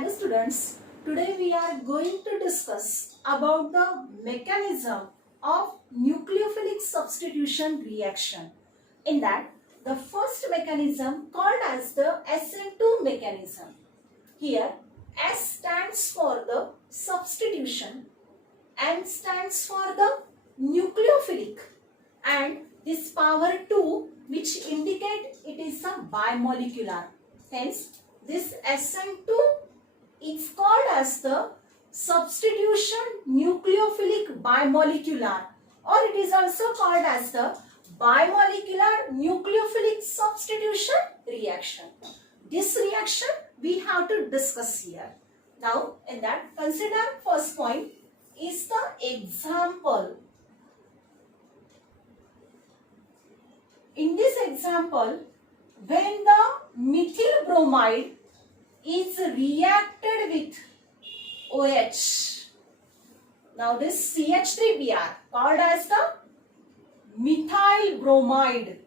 Hello students, today we are going to discuss about the mechanism of nucleophilic substitution reaction. In that, the first mechanism called as the SN2 mechanism. Here, S stands for the substitution, N stands for the nucleophilic, and this power 2 which indicate it is a bimolecular. Hence, this SN2 is called as the substitution nucleophilic bimolecular, or it is also called as the bimolecular nucleophilic substitution reaction. This reaction we have to discuss here. Now, in that, consider first point is the example. In this example, when the methyl bromide is reacted with OH, now this CH3Br called as the methyl bromide,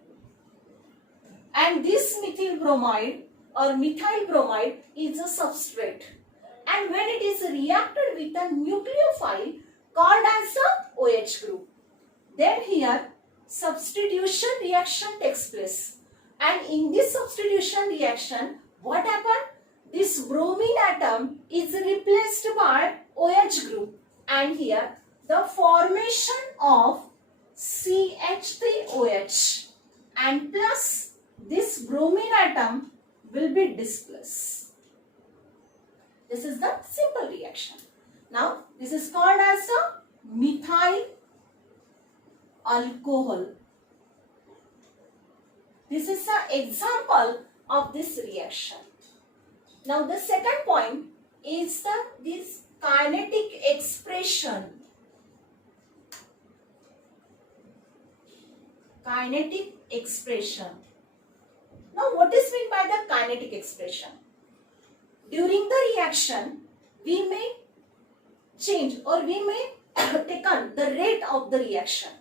and this methyl bromide or methyl bromide is a substrate, and when it is reacted with a nucleophile called as the OH group, then here substitution reaction takes place, and in this substitution reaction what happened? This bromine atom is replaced by OH group, and here the formation of CH3OH and plus this bromine atom will be displaced. This is the simple reaction. Now this is called as a methyl alcohol. This is an example of this reaction. Now the second point is this kinetic expression. Kinetic expression. Now what is meant by the kinetic expression? During the reaction, we may change or we may take on the rate of the reaction.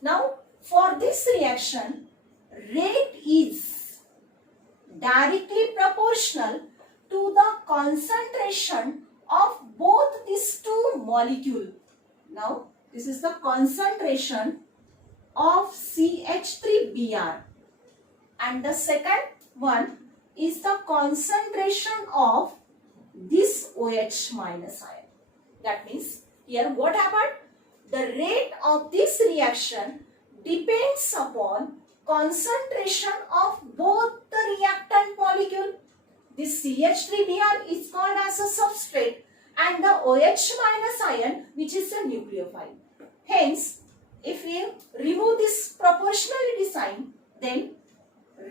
Now for this reaction, rate is directly proportional to the concentration of both these two molecules. Now this is the concentration of CH3Br, and the second one is the concentration of this OH minus ion. That means here what happened? The rate of this reaction depends upon concentration of both the reactant molecule. This CH3Br is called as a substrate and the OH minus ion which is a nucleophile. Hence, if we remove this proportionality sign, then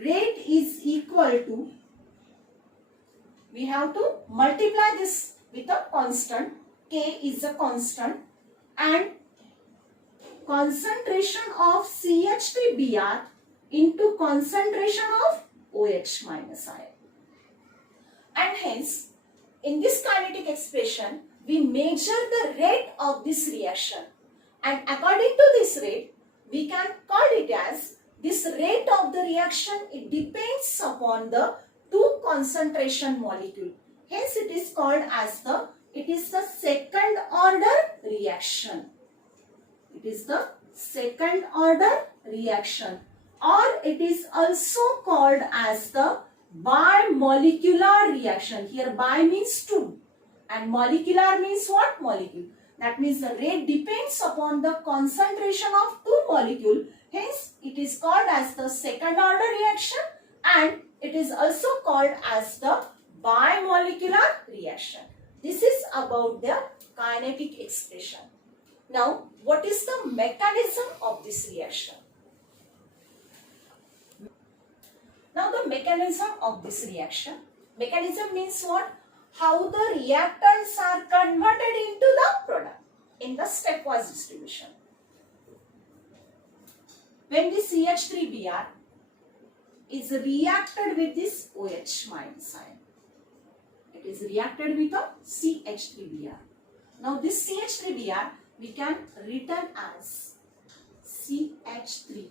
rate is equal to, we have to multiply this with a constant, K is a constant, and concentration of CH3Br into concentration of OH minus ion. And hence, in this kinetic expression, we measure the rate of this reaction. And according to this rate, we can call it as this rate of the reaction. It depends upon the two concentration molecule. Hence, it is called as it is the second order reaction. It is the second order reaction, or it is also called as the bimolecular reaction. Here bi means two and molecular means what? Molecule. That means the rate depends upon the concentration of two molecules. Hence, it is called as the second order reaction, and it is also called as the bimolecular reaction. This is about the kinetic expression. Now, what is the mechanism of this reaction? Now, the mechanism of this reaction. Mechanism means what? How the reactants are converted into the product in the stepwise distribution. When the CH3Br is reacted with this OH minus ion, it is reacted with a CH3Br. Now this CH3Br we can written as CH3,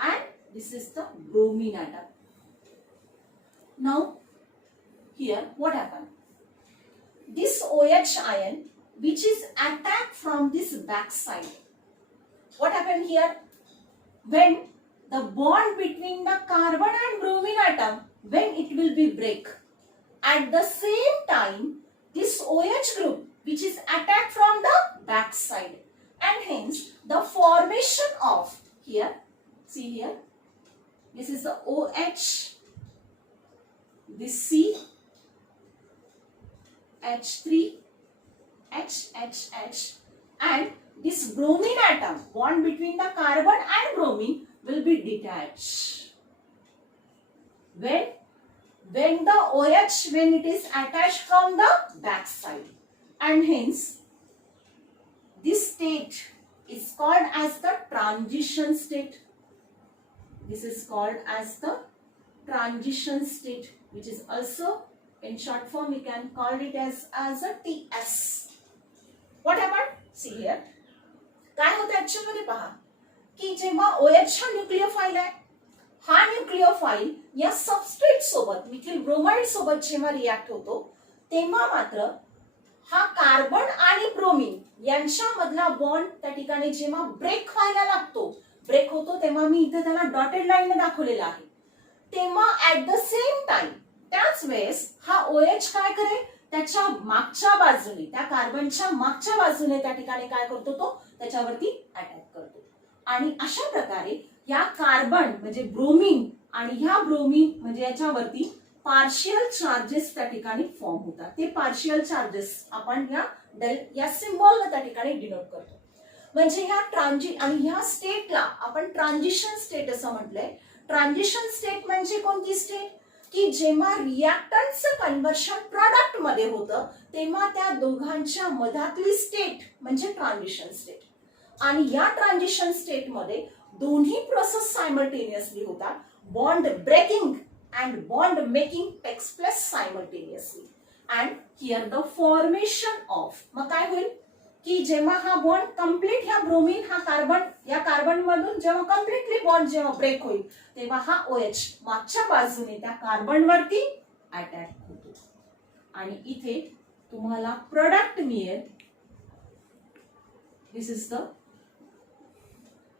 and this is the bromine atom. Now here what happened? This OH ion which is attacked from this back side. What happened here? When the bond between the carbon and bromine atom, when it will be break, at the same time this OH group which is attacked from the back side, and hence the formation of here, see here, this is the OH, this C, H3, H, and this bromine atom, bond between the carbon and bromine will be detached. When the OH, when it is attached from the back side, and hence this state is called as the transition state. This is called as the transition state, which is also in short form we can call it as a TS. What happened? See here. काय होतं actual मध्ये पहा की जेव्हा OH हा nucleophile आहे, हा nucleophile या सबस्ट्रेट सोबत मिथिल ब्रोमाइड सोबत जेव्हा रिॲक्ट होतो तेव्हा मात्र हा कार्बन आणि ब्रोमीन यांच्यामधला बॉन्ड त्या ठिकाणी जेव्हा ब्रेक व्हायला लागतो, ब्रेक होतो तेव्हा मी इथे त्याला डॉटेड लाईन ने दाखवलेला आहे, तेव्हा ऍट द सेम टाइम त्याच वेळेस हा OH काय करेल, त्याच्या मागच्या बाजूने, त्या कार्बनच्या मागच्या बाजूने त्या ठिकाणी काय करतो, तो त्याच्यावरती अटॅक करतो. आणि अशा प्रकारे या कार्बन म्हणजे ब्रोमीन आणि ह्या ब्रोमीन म्हणजे याच्यावरती पार्शियल चार्जेस त्या ठिकाणी फॉर्म होतात. ते पार्शियल चार्जेस आपण या सिम्बॉलला त्या ठिकाणी डिनोट करतो. म्हणजे ह्या आणि ह्या स्टेटला आपण ट्रान्झिशन स्टेट असं म्हटलंय. ट्रान्झिशन स्टेट म्हणजे कोणती स्टेट की जेव्हा रिॲक्टंटचं कन्व्हर्शन प्रोडक्ट मध्ये होतं तेव्हा त्या दोघांच्या मधातली स्टेट म्हणजे ट्रान्झिशन स्टेट. आणि या ट्रान्झिशन स्टेट मध्ये दोन्ही प्रोसेस सायमल्टेनियसली होतात. Bond breaking and bond making takes place simultaneously and here the formation of, मग काय होईल की जेव्हा हा बॉन्ड कंप्लीट ह्या ब्रोमीन हा कार्बन या कार्बन मधून जेव्हा कंप्लीटली बॉन्ड जेव्हा ब्रेक होईल तेव्हा हा OH मागच्या बाजूने त्या कार्बन वरती अटॅक होतो आणि इथे तुम्हाला प्रोडक्ट मिळेल. दिस इज द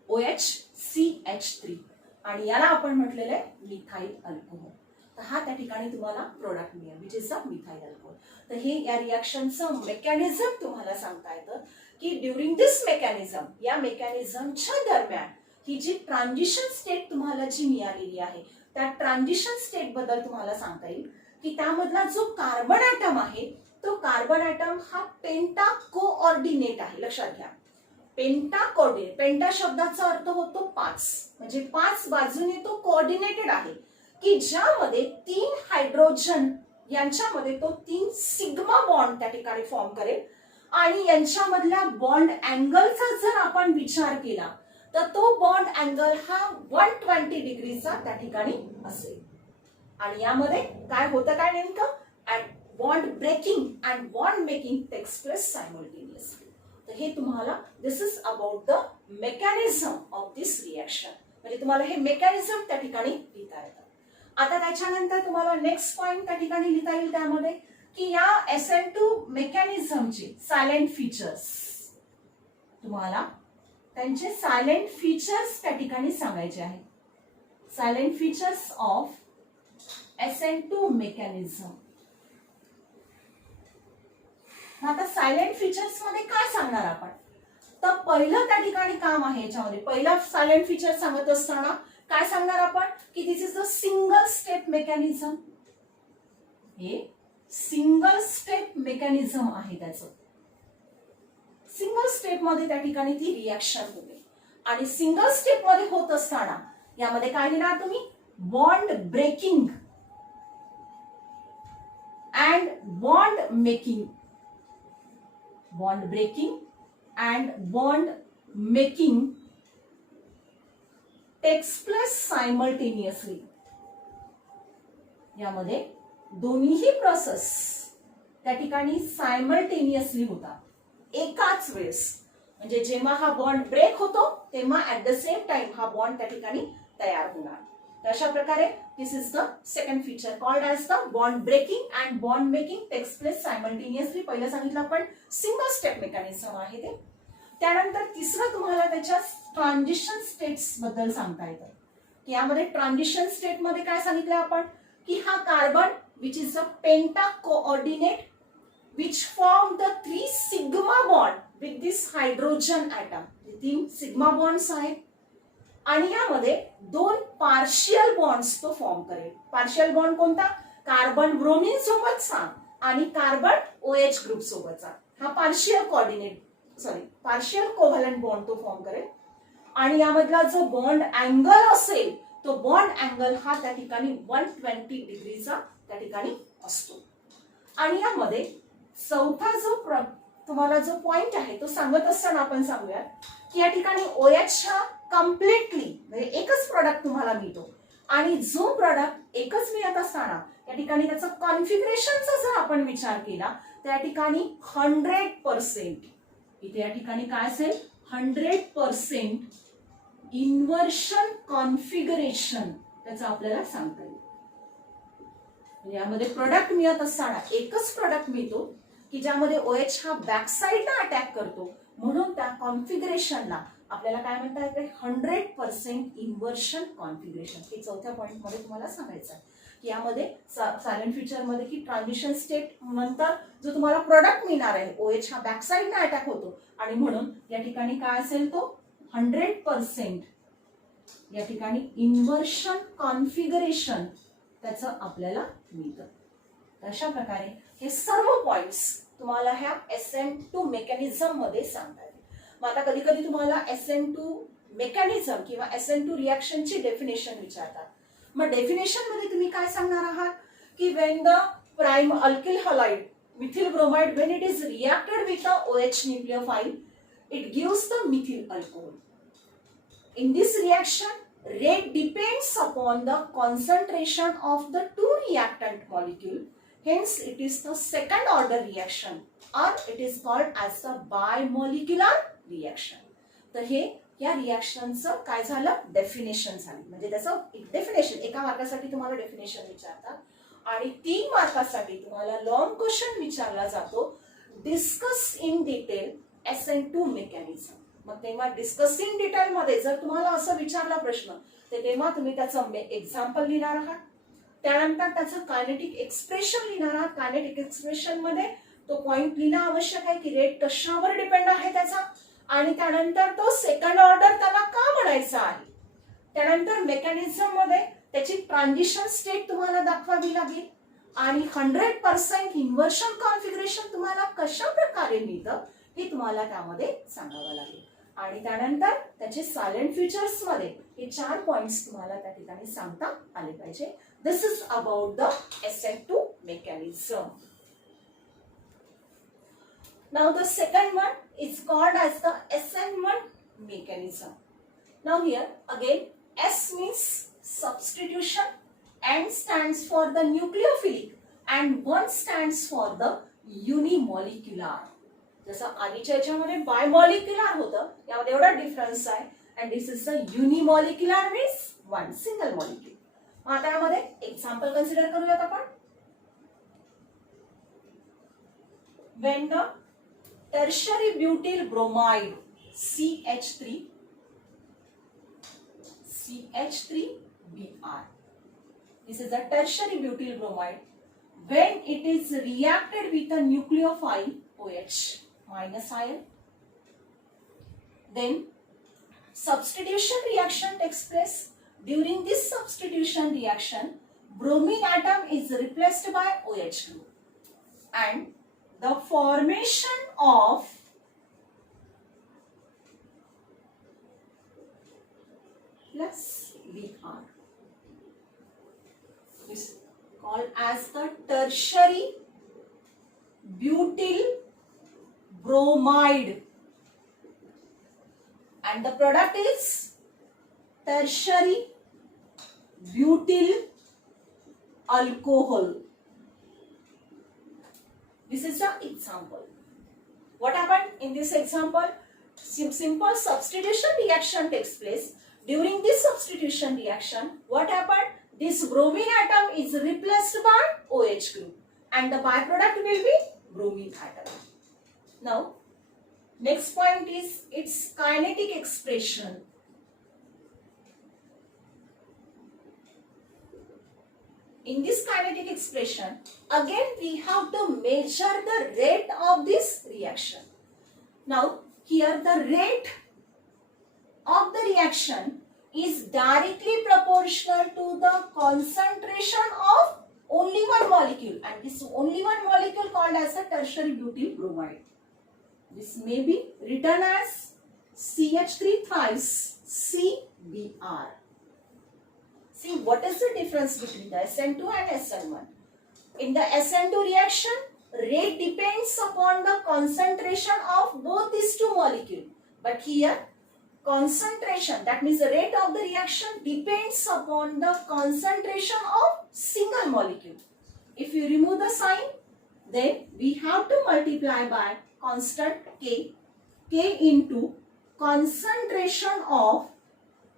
OHCH3 आणि याला आपण म्हटलेलं आहे मिथाइल अल्कोहोल. तर हा त्या ठिकाणी तुम्हाला प्रोडक्ट मिळेल विच इज अ मिथाइल अल्कोहोल. तर हे या रिॲक्शनचं मेकॅनिझम तुम्हाला सांगता येतं की ड्युरिंग दिस मेकॅनिझम, या मेकॅनिझमच्या दरम्यान ही जी ट्रान्झिशन स्टेट तुम्हाला जी मिळालेली आहे त्या ट्रान्झिशन स्टेट बद्दल तुम्हाला सांगता येईल की त्यामधला जो कार्बन ॲटम आहे तो कार्बन ॲटम हा पेंटा कोऑर्डिनेट आहे. लक्षात घ्या, पेंटा कोऑर्डिनेट, पेंटा शब्दाचा अर्थ होतो 5, म्हणजे 5 बाजूने तो कोऑर्डिनेटेड आहे की ज्यामध्ये 3 हायड्रोजन यांच्यामध्ये तो 3 सिग्मा बॉन्ड त्या ठिकाणी फॉर्म करेल आणि यांच्यामधल्या बॉन्ड अँगलचा जर आपण विचार केला तर तो बॉन्ड अँगल हा 120 डिग्रीचा त्या ठिकाणी असेल. आणि यामध्ये काय होतं, काय नेमकं bond breaking and bond making takes place simultaneously. तर हे तुम्हाला this is about the mechanism of this reaction, म्हणजे तुम्हाला हे मेकॅनिझम त्या ठिकाणी लिहिता येतं. आता त्याच्यानंतर तुम्हाला नेक्स्ट पॉइंट त्या ठिकाणी लिहिता येईल त्यामध्ये की या SN2 मेकॅनिझमचे सायलेंट फीचर्स, तुम्हाला त्यांचे सायलेंट फीचर्स त्या ठिकाणी सांगायचे आहेत. Silent features of SN2 mechanism. आता सायलेंट फीचर्स मध्ये काय सांगणार आपण, तर पहिलं त्या ठिकाणी काम आहे याच्यामध्ये. पहिला सायलेंट फीचर सांगत असताना काय सांगणार आपण की this is a single step mechanism. हे सिंगल स्टेप मेकॅनिझम आहे. त्याचं सिंगल स्टेप मध्ये त्या ठिकाणी ती रिॲक्शन होते आणि सिंगल स्टेप मध्ये होत असताना यामध्ये काय लिहिणार तुम्ही, bond breaking and bond making. Bond breaking and bond making takes place simultaneously. यामध्ये दोन्हीही प्रोसेस त्या ठिकाणी सायमल्टेनियसली होतात एकाच वेळेस. म्हणजे जेव्हा हा बॉन्ड ब्रेक होतो तेव्हा ऍट द सेम टाइम हा बॉन्ड त्या ठिकाणी तयार होणार. तर अशा प्रकारे this is the second feature called as the bond breaking and bond making takes place simultaneously. पहिलं सांगितलं आपण सिंगल स्टेप मेकॅनिझम आहे ते. त्यानंतर तिसरं तुम्हाला त्याच्या ट्रान्झिशन स्टेट्स बद्दल सांगता येतं. यामध्ये ट्रान्झिशन स्टेट मध्ये काय सांगितलं आपण की हा carbon which is a penta coordinate which form the 3 sigma bond with this hydrogen atom. 3 sigma bonds आहेत आणि यामध्ये 2 पार्शियल बॉन्ड्स तो फॉर्म करेल. पार्शियल बॉन्ड कोणता? कार्बन ब्रोमिन सोबतचा आणि कार्बन OH ग्रुप सोबतचा. हा पार्शियल पार्शियल कोव्हॅलंट बॉन्ड तो फॉर्म करेल आणि यामधला जो बॉन्ड अँगल असेल तो बॉन्ड अँगल हा त्या ठिकाणी 120 डिग्रीचा त्या ठिकाणी असतो. आणि यामध्ये चौथा जो तुम्हाला जो पॉइंट आहे तो सांगत असताना आपण सांगूया की या ठिकाणी OH हा कम्प्लिटली म्हणजे एकच प्रोडक्ट तुम्हाला मिळतो आणि जो प्रोडक्ट एकच मिळत असताना या ठिकाणी त्याचं कॉन्फिगरेशनचा जर आपण विचार केला त्या ठिकाणी 100% इथे या ठिकाणी काय असेल 100% इन्व्हर्शन कॉन्फिगरेशन त्याचं आपल्याला सांगता येईल. यामध्ये प्रोडक्ट मिळत असताना एकच प्रोडक्ट मिळतो की ज्यामध्ये OH हा बॅक साइडला अटॅक करतो म्हणून त्या कॉन्फिगरेशनला आपल्याला काय म्हणता येते 100% इन्व्हर्शन कॉन्फिगरेशन. हे चौथ्या पॉइंट मध्ये तुम्हाला सांगायचं आहे की यामध्ये सायलेंट फ्युचर मध्ये की ट्रान्झिशन स्टेट नंतर जो तुम्हाला प्रोडक्ट मिळणार आहे OH हा बॅक साइडला अटॅक होतो आणि म्हणून या ठिकाणी काय असेल तो 100% या ठिकाणी इन्व्हर्शन कॉन्फिगरेशन त्याचं आपल्याला मिळतं. अशा प्रकारे हे सर्व पॉइंट्स तुम्हाला ह्या SN2 मेकॅनिझम मध्ये सांगता येईल. मग आता कधी कधी तुम्हाला SN2 मेकॅनिझम किंवा SN2 रिॲक्शनची डेफिनेशन विचारतात. मग डेफिनेशन मध्ये तुम्ही काय सांगणार आहात की when the prime alkyl halide methyl bromide when it is reacted with the OH nucleophile it gives the methyl alcohol. In this reaction rate depends upon the concentration of the two reactant molecule. Hence it is the second order reaction or it is called as the bimolecular reaction. तर हे या रिॲक्शनचं काय झालं definition झाली. म्हणजे त्याचं definition एका मार्कासाठी तुम्हाला definition विचारतात आणि 3 मार्कासाठी तुम्हाला लॉंग क्वेश्चन विचारला जातो discuss in detail SN2 mechanism. मग तेव्हा डिस्कस इन डिटेल मध्ये जर तुम्हाला असं विचारला प्रश्न तर तेव्हा तुम्ही त्याचं एक्झाम्पल लिहिणार आहात. त्यानंतर त्याचं कायनेटिक एक्सप्रेशन लिहिणार आहात. कायनेटिक एक्सप्रेशन मध्ये तो पॉइंट लिहिणं आवश्यक आहे की रेट कशावर डिपेंड आहे त्याचा आणि त्यानंतर तो सेकंड ऑर्डर त्याला का म्हणायचा आहे. त्यानंतर मेकॅनिझम मध्ये त्याची ट्रान्झिशन स्टेट तुम्हाला दाखवावी लागेल आणि 100% इन्व्हर्शन कॉन्फिगरेशन तुम्हाला कशा प्रकारे मिळतं हे तुम्हाला त्यामध्ये सांगावं लागेल. आणि त्यानंतर त्याचे सायलेंट फीचर्स मध्ये हे 4 पॉइंट्स तुम्हाला त्या ठिकाणी सांगता आले पाहिजे. This is about the SN2 mechanism. Now the second one is called as the SN1 mechanism. Now here again S means substitution, N stands for the nucleophilic and 1 stands for the unimolecular. जसं आधीच्या याच्यामध्ये बायमॉलिक्युलर होतं यामध्ये एवढा difference आहे and this is the unimolecular means 1 single molecule. आता यामध्ये example consider करूयात आपण. When the tertiary butyl bromide CH3Br. This is a tertiary butyl bromide. When it is reacted with a nucleophile OH minus ion, then substitution reaction takes place. During this substitution reaction, bromine atom is replaced by OH group and the formation of plus Br is called as the tertiary butyl bromide and the product is tertiary butyl alcohol. This is the example. What happened in this example? Simple substitution reaction takes place. during this substitution reaction, what happened? This bromine atom is replaced by OH group and the byproduct will be bromine atom. Now, next point is its kinetic expression. In this kinetic expression, again we have to measure the rate of this reaction. Now, here the rate of the reaction is directly proportional to the concentration of only one molecule, and this only one molecule called as a tertiary butyl bromide. This may be written as CH3 thrice CBr. See, what is the difference between the SN2 and SN1? In the SN2 reaction, rate depends upon the concentration of both these two molecules. But here, concentration, that means the rate of the reaction depends upon the concentration of single molecule. If you remove the sign, then we have to multiply by constant K into concentration of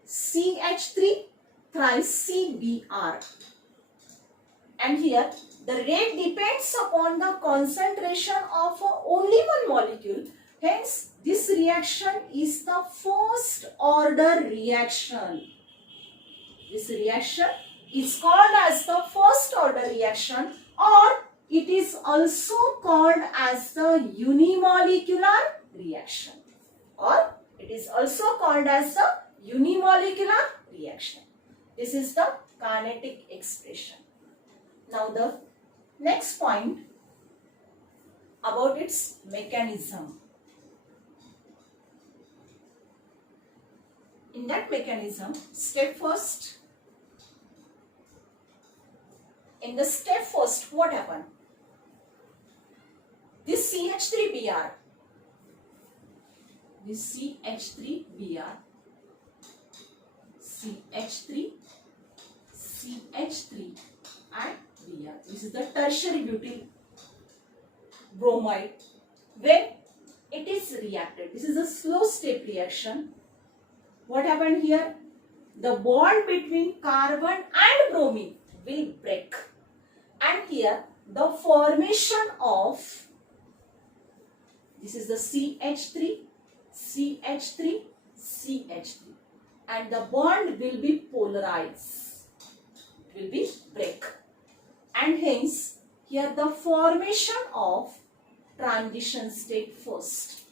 CH3 thrice CBr. And here the rate depends upon the concentration of only one molecule. Hence, this reaction is the first order reaction. This reaction is called as the first order reaction, or it is also called as the unimolecular reaction, or it is also called as the unimolecular reaction. This is the kinetic expression. Now the next point about its mechanism. In that mechanism, step first, what happened? This CH3Br, CH3 and Br. This is the tertiary butyl bromide. When it is reacted, this is a slow step reaction. What happened here? The bond between carbon and bromine will break. And here the formation of, this is the CH3, and the bond will be polarized. It will be break. And hence here the formation of transition state first.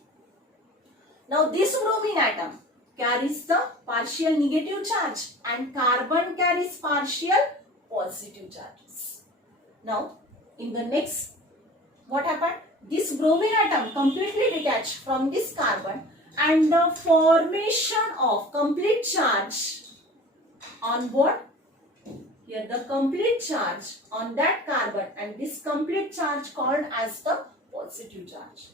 Now this bromine atom carries the partial negative charge and carbon carries partial positive charges. Now in the next, what happened? This bromine atom completely detached from this carbon and the formation of complete charge on what? Here the complete charge on that carbon, and this complete charge called as the positive charge.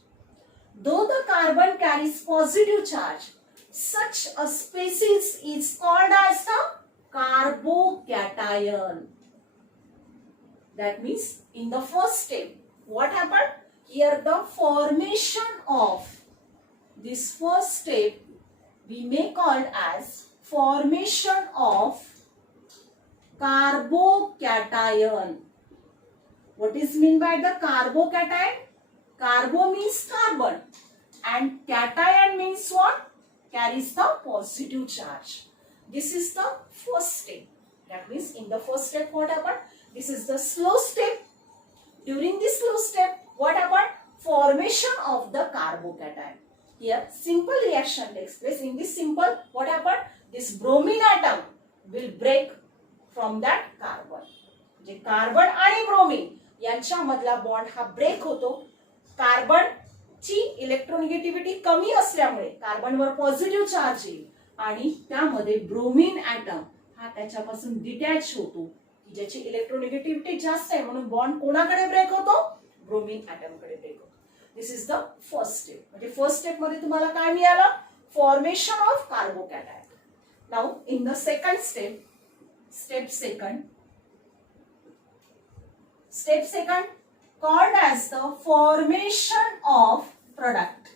Though the carbon carries positive charge, such a species is called as the carbocation. That means in the first step, what happened? Here the formation of this first step we may call as formation of carbocation. What is meant by the carbocation? Carbo means carbon and cation means what? Carries the positive charge. This is the first step. That means in the first step what happened? This is the slow step. During this slow step, what happened? Formation of the carbocation. Here simple reaction takes place. In this simple, what happened? This bromine atom will break from that carbon. J carbon आणि bromine यांच्यामधला bond हा break होतो. Carbon ची electronegativity कमी असल्यामुळे कार्बनवर positive charge येईल आणि त्यामध्ये bromine atom हा त्याच्यापासून डिटॅच होतो, ज्याची इलेक्ट्रोनिगेटिव्हिटी जास्त आहे म्हणून बॉन्ड कोणाकडे ब्रेक होतो? ब्रोमीन ॲटम कडे ब्रेक होतो. This is the first step. म्हणजे फर्स्ट स्टेप मध्ये तुम्हाला काय मिळालं? Formation of carbocation. Now in the second step, step second called as the formation of product.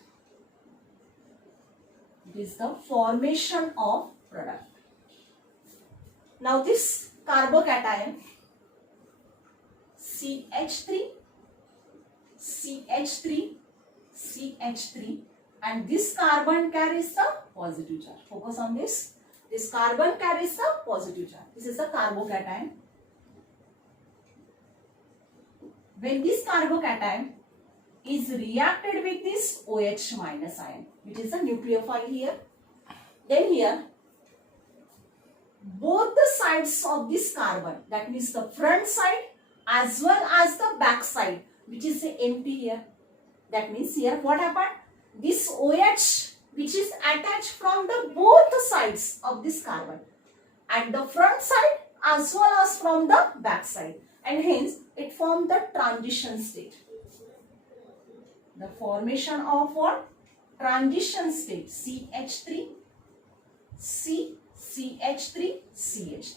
It is the formation of product. Now this carbocation CH3, CH3, CH3, and this carbon carries the positive charge. Focus on this. This carbon carries the positive charge. This is a carbocation. When this carbocation is reacted with this OH minus ion, which is a nucleophile here, then here both the sides of this carbon, that means the front side as well as the back side, which is empty here. That means here what happened? This OH, which is attached from the both sides of this carbon, at the front side as well as from the back side, and hence it formed the transition state. The formation of what? Transition state. CH3, CH3, CH3.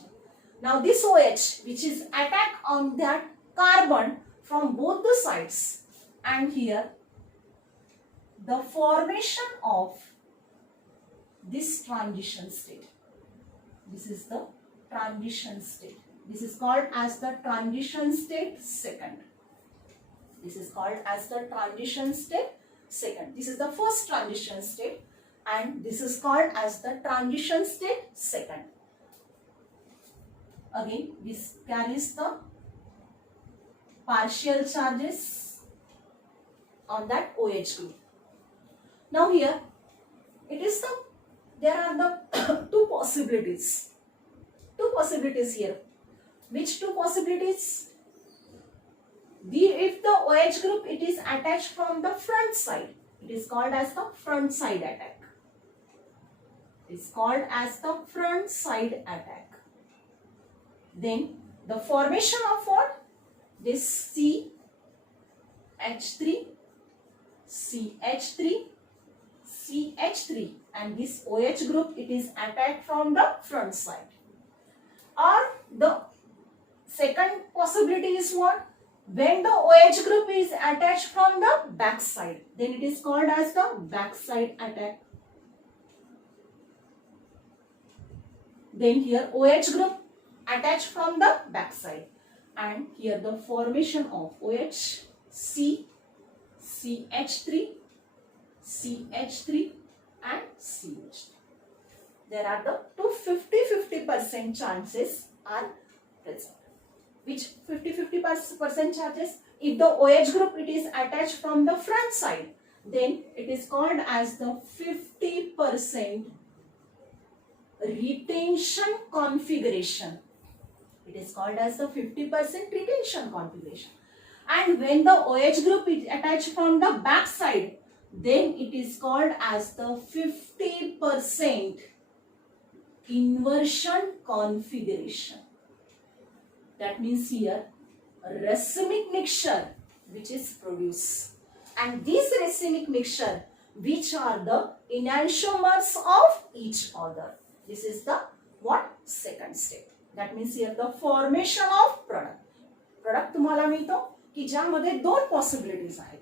Now this OH, which is attacked on that carbon from both the sides, and here the formation of this transition state. This is the transition state. This is called as the transition state second. This is called as the transition state second. This is the first transition state, and this is called as the transition state second. Again, this carries the partial charges on that OH group. Now here, there are the two possibilities. Two possibilities here. Which two possibilities? If the OH group it is attached from the front side, it is called as the front side attack. It is called as the front side attack. Then the formation of what? This CH3, CH3, CH3, and this OH group it is attacked from the front side. Or the second possibility is what? When the OH group is attached from the back side, then it is called as the backside attack. Then here OH group attached from the backside, and here the formation of OH, CH3, CH3 and CH3. There are the two 50-50% chances are present. Which 50-50% charges? If the OH group it is attached from the front side, then it is called as the 50% retention configuration. It is called as the 50% retention configuration. And when the OH group is attached from the back side, then it is called as the 50% inversion configuration. That means here a racemic mixture which is produced, and this racemic mixture which are the enantiomers of each other. This is the what? Second step. That means here the formation of product. Product तुम्हाला मिळतो की ज्यामध्ये दोन possibilities आहेत.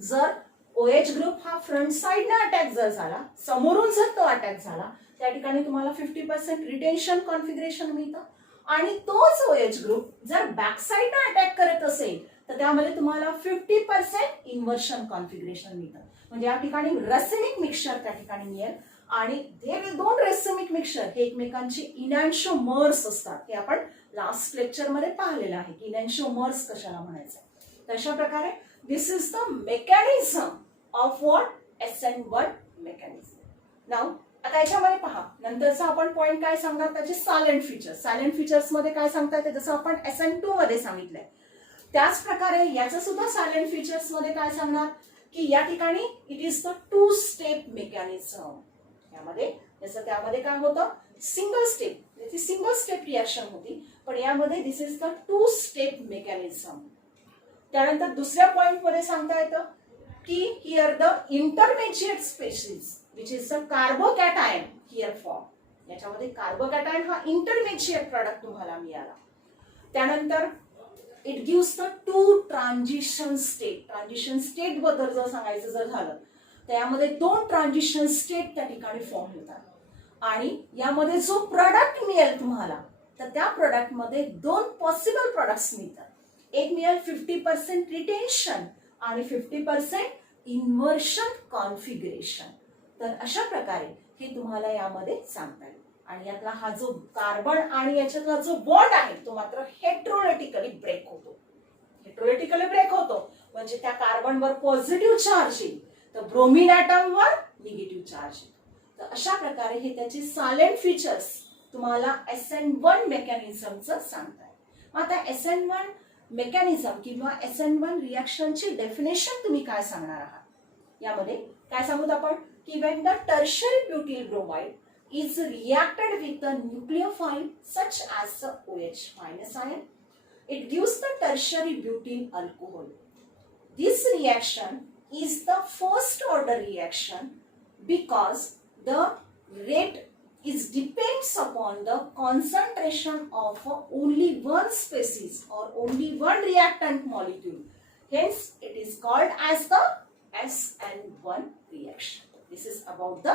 जर OH group हा front साइडने attack जर झाला, समोरून जर तो अटॅक झाला, त्या ठिकाणी तुम्हाला 50% रिटेन्शन कॉन्फिगरेशन मिळतं. आणि तोच OH ग्रुप जर बॅक साइडने अटॅक करत असेल तर त्यामध्ये तुम्हाला 50% इन्व्हर्शन कॉन्फिगरेशन मिळतं. म्हणजे या ठिकाणी रॅसेमिक मिक्सचर त्या ठिकाणी मिळेल, आणि हे दोन रॅसेमिक मिक्सचर हे एकमेकांचे इनॅन्शिओमर्स असतात. हे आपण लास्ट लेक्चर मध्ये पाहिलेलं आहे की इनॅन्शिओमर्स कशाला म्हणायचं. तशा प्रकारे this is the mechanism of what SN1 mechanism. Now आता याच्यामध्ये पहा, नंतरचा आपण पॉइंट काय सांगणार, त्याचे सायलेंट फीचर्स. सायलेंट फीचर्स मध्ये काय सांगता येते, जसं आपण SN2 मध्ये सांगितलंय त्याच प्रकारे याचं सुद्धा सायलेंट फीचर्स मध्ये काय सांगणार की या ठिकाणी it is the two step mechanism. यामध्ये जसं त्यामध्ये काय होतं, सिंगल स्टेप, याची सिंगल स्टेप रिएक्शन होती, पण यामध्ये this is the two step mechanism. त्यानंतर दुसऱ्या पॉइंट मध्ये सांगता येतं की here the intermediate species which is the carbocation here form. याच्यामध्ये कार्बोकॅटायन हा इंटरमिजिएट प्रोडक्ट तुम्हाला मिळाला. त्यानंतर it gives the two transition state. Transition state बद्दल जर सांगायचं जर झालं तर यामध्ये दोन ट्रान्झिशन स्टेट त्या ठिकाणी फॉर्म होतात, आणि यामध्ये जो प्रोडक्ट मिळेल तुम्हाला तर त्या प्रोडक्टमध्ये 2 पॉसिबल प्रोडक्ट्स मिळतात. एक मिळेल 50% रिटेन्शन आणि 50% इन्व्हर्शन कॉन्फिगरेशन. तर अशा प्रकारे हे तुम्हाला यामध्ये सांगता येईल. आणि यातला हा जो कार्बन आणि याच्यातला जो बॉन्ड आहे तो मात्र हेट्रोलेटिकली ब्रेक होतो. हेट्रोलेटिकली ब्रेक होतो म्हणजे त्या कार्बनवर पॉझिटिव्ह चार्ज येईल, तर ब्रोमिन ॲटमवर निगेटिव्ह चार्ज येईल. तर अशा प्रकारे हे त्याचे सायलेंट फीचर्स तुम्हाला SN1 मेकॅनिझमचं सांगताय. मग आता SN1 मेकॅनिझम किंवा SN1 रिॲक्शनची डेफिनेशन तुम्ही काय सांगणार आहात? यामध्ये काय सांगूत आपण की when the tertiary butyl bromide is reacted with a nucleophile such as the OH minus ion, it gives the tertiary butyl alcohol. This reaction is the first order reaction because the rate is depends upon the concentration of only one species or only one reactant molecule. Hence, it is called as the SN1 reaction. This is about the